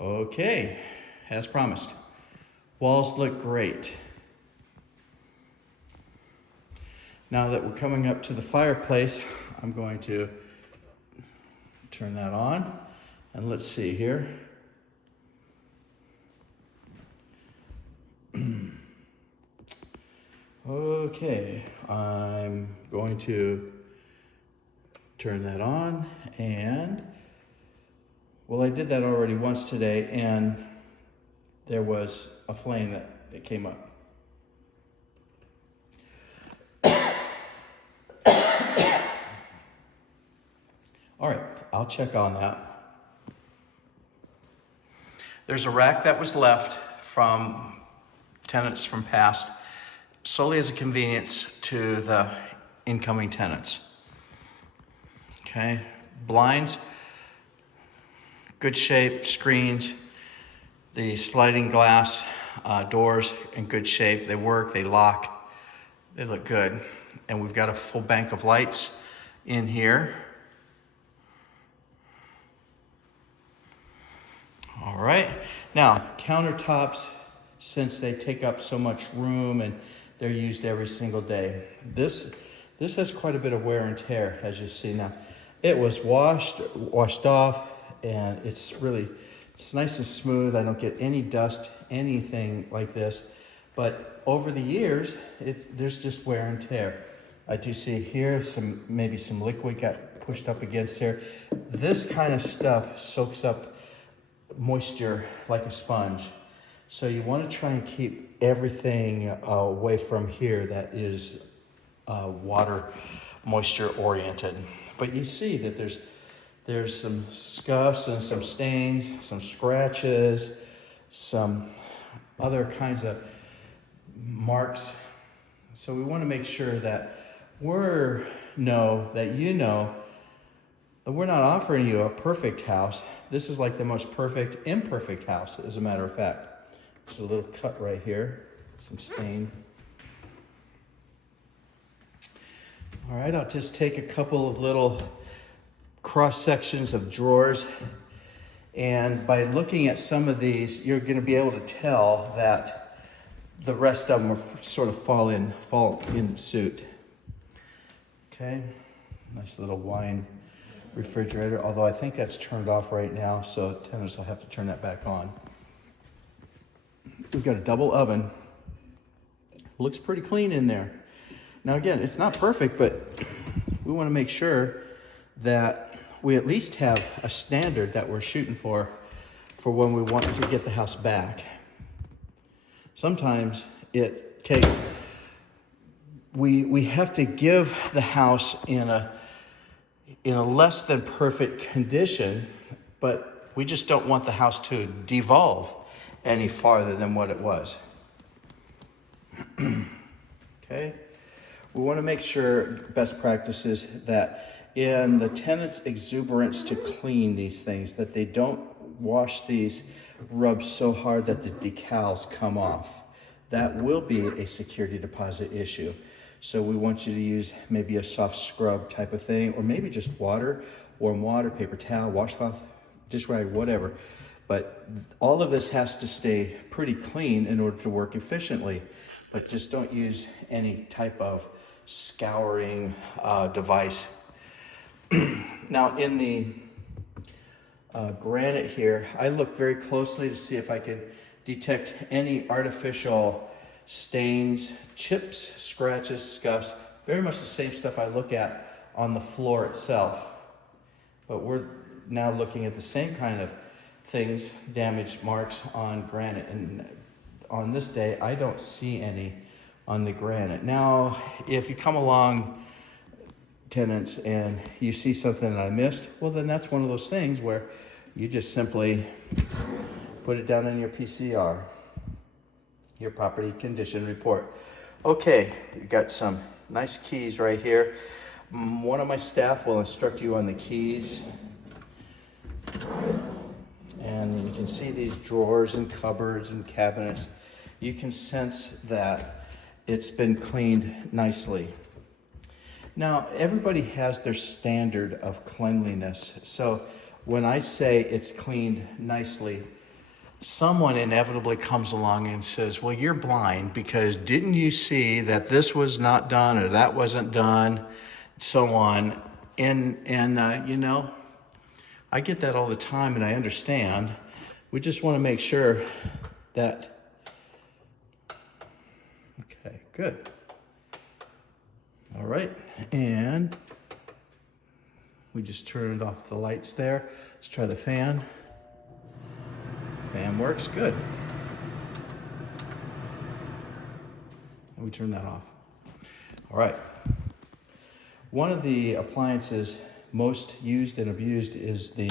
Okay, as promised. Walls look great. Now that we're coming up to the fireplace, I'm going to turn that on. And let's see here. Okay, I'm going to turn that on, and well, I did that already once today, and there was a flame that came up. All right, I'll check on that. There's a rack that was left from tenants from past, solely as a convenience to the incoming tenants. Okay, blinds, good shape, screens, the sliding glass doors in good shape. They work, they lock, they look good. And we've got a full bank of lights in here. All right, now countertops, since they take up so much room and they're used every single day. This has quite a bit of wear and tear, as you see now. It was washed off, and it's nice and smooth. I don't get any dust, anything like this. But over the years, there's just wear and tear. I do see here maybe some liquid got pushed up against here. This kind of stuff soaks up moisture like a sponge. So you want to try and keep everything away from here that is water moisture oriented. But you see that there's some scuffs and some stains, some scratches, some other kinds of marks. So we want to make sure that you know that we're not offering you a perfect house. This is like the most perfect, imperfect house, as a matter of fact. There's a little cut right here, some stain. All right, I'll just take a couple of little cross sections of drawers. And by looking at some of these, you're gonna be able to tell that the rest of them are sort of fall in suit. Okay, nice little wine refrigerator, although I think that's turned off right now, so tenants will have to turn that back on. We've got a double oven. Looks pretty clean in there. Now again, it's not perfect, but we want to make sure that we at least have a standard that we're shooting for when we want to get the house back. Sometimes it takes, we have to give the house in a less than perfect condition, but we just don't want the house to devolve any farther than what it was. Okay, we want to make sure, best practices, that in the tenant's exuberance to clean these things, that they don't wash these rubs so hard that the decals come off. That will be a security deposit issue. So we want you to use maybe a soft scrub type of thing, or maybe just water, warm water, paper towel, washcloth, dish rag, whatever. But all of this has to stay pretty clean in order to work efficiently. But just don't use any type of scouring device. Now in the granite here, I look very closely to see if I can detect any artificial stains, chips, scratches, scuffs, very much the same stuff I look at on the floor itself. But we're now looking at the same kind of things, damaged marks on granite. And on this day, I don't see any on the granite. Now, if you come along, tenants, and you see something that I missed, well, then that's one of those things where you just simply put it down in your PCR, your property condition report. Okay, you got some nice keys right here. One of my staff will instruct you on the keys. And you can see these drawers and cupboards and cabinets. You can sense that it's been cleaned nicely. Now, everybody has their standard of cleanliness. So when I say it's cleaned nicely, someone inevitably comes along and says, well, you're blind because didn't you see that this was not done or that wasn't done, so on. And you know, I get that all the time and I understand. We just want to make sure that, okay, good. All right, and we just turned off the lights there. Let's try the fan. Fan works, good. And we turn that off. All right. One of the appliances most used and abused is the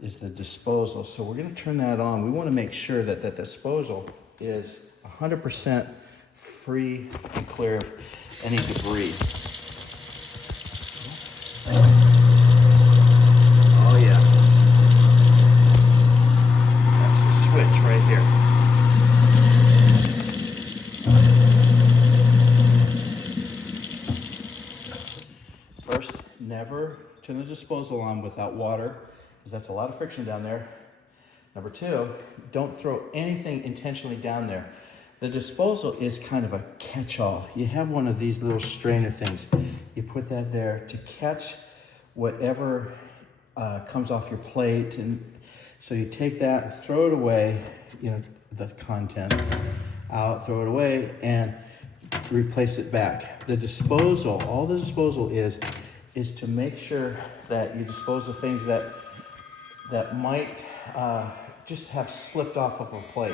disposal. So we're going to turn that on. We want to make sure that that disposal is 100% free and clear of any debris. Oh yeah. That's the switch right here. First, never turn the disposal on without water, because that's a lot of friction down there. Number two, don't throw anything intentionally down there. The disposal is kind of a catch-all. You have one of these little strainer things. You put that there to catch whatever comes off your plate. And so you take that, throw it away, you know, the content out, throw it away, and replace it back. The disposal, all the disposal is to make sure that you dispose of things that might just have slipped off of a plate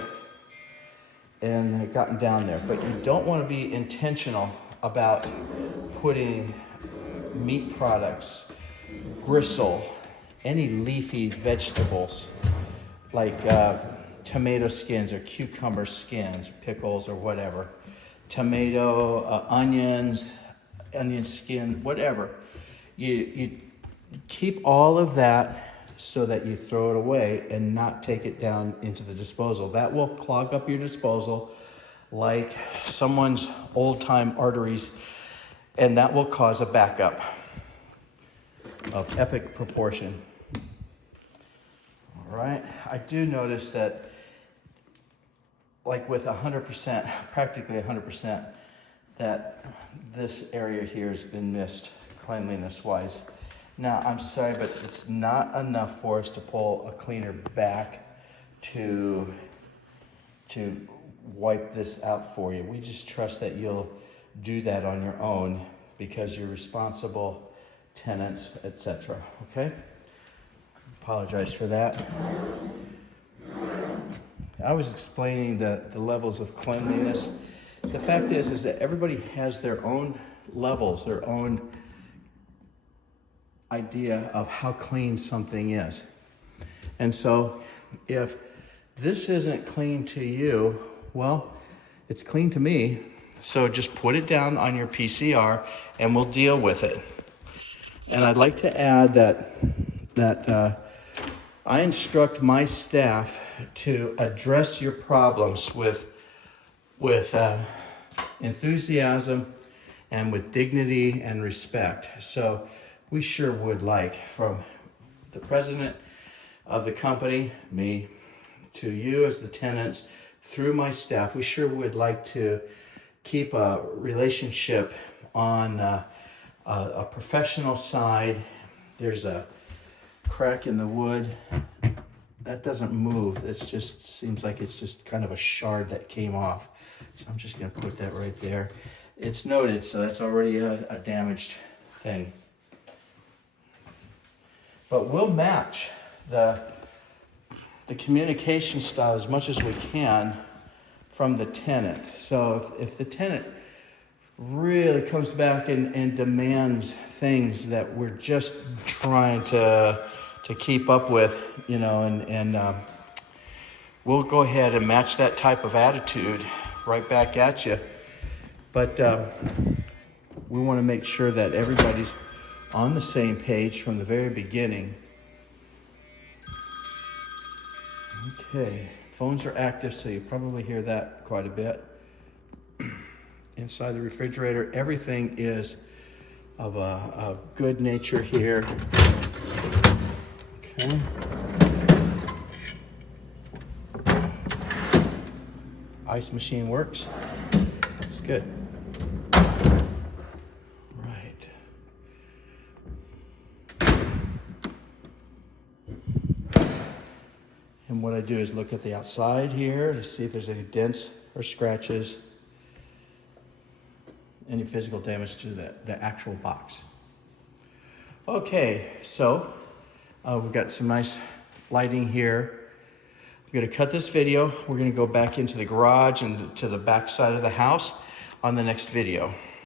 and gotten down there. But you don't want to be intentional about putting meat products, gristle, any leafy vegetables like tomato skins or cucumber skins, pickles or whatever, tomato, onions, onion skin, whatever. You keep all of that so that you throw it away and not take it down into the disposal. That will clog up your disposal like someone's old-time arteries, and that will cause a backup of epic proportion. All right, I do notice that, like with 100%, practically 100%, that this area here has been missed cleanliness-wise. Now, I'm sorry, but it's not enough for us to pull a cleaner back to wipe this out for you. We just trust that you'll do that on your own because you're responsible tenants, etc. Okay? Apologize for that. I was explaining the levels of cleanliness. The fact is that everybody has their own levels, their own idea of how clean something is. And so if this isn't clean to you, well, it's clean to me. So just put it down on your PCR and we'll deal with it. And I'd like to add that I instruct my staff to address your problems with enthusiasm and with dignity and respect. So we sure would like, from the president of the company, me, to you as the tenants, through my staff, we sure would like to keep a relationship on a professional side. There's a crack in the wood. That doesn't move. It just seems like it's just kind of a shard that came off. So I'm just going to put that right there. It's noted, so that's already a damaged thing. But we'll match the communication style as much as we can from the tenant. So if the tenant really comes back and demands things that we're just trying to keep up with, you know, and we'll go ahead and match that type of attitude right back at you. But we want to make sure that everybody's on the same page from the very beginning. Okay, phones are active, so you probably hear that quite a bit. Inside the refrigerator, everything is of a good nature here. Okay. ice machine works. It's good. Right. And what I do is look at the outside here to see if there's any dents or scratches, any physical damage to the actual box. Okay, so we've got some nice lighting here. I'm going to cut this video. We're going to go back into the garage and to the back side of the house on the next video.